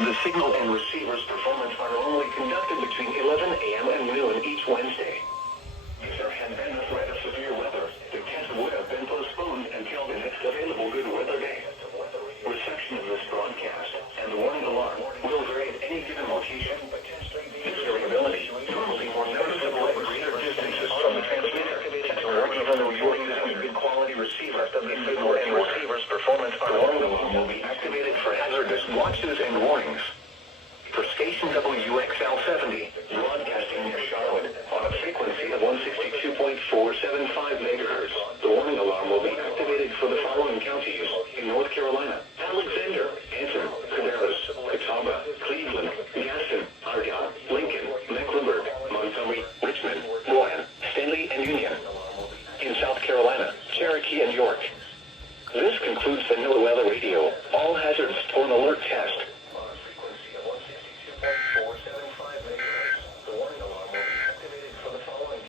of the signal and receiver's performance are normally conducted between 11 a.m. and noon each Wednesday. If there had been a threat of severe weather, the test would have been postponed until the next available good weather day. Reception of this broadcast and the warning alarm will vary at any given location. This variability, normally more noticeable at greater distances from the transmitter, or even though you're using a good quality receiver, the signal and receiver's performance are warning alarm will be activated for hazardous watches and warnings. For station WXL70, broadcasting near Charlotte on a frequency of 162.475 MHz, the warning alarm will be activated for the following counties in North Carolina: Alexander, Anson, Cabarrus, Catawba, Cleveland, Gaston, Argonne, Lincoln, Mecklenburg, Montgomery, Richmond, Rowan, Stanley, and Union. In South Carolina, Cherokee and York. This concludes the NOAA Weather Radio All Hazards Storm Alert Test.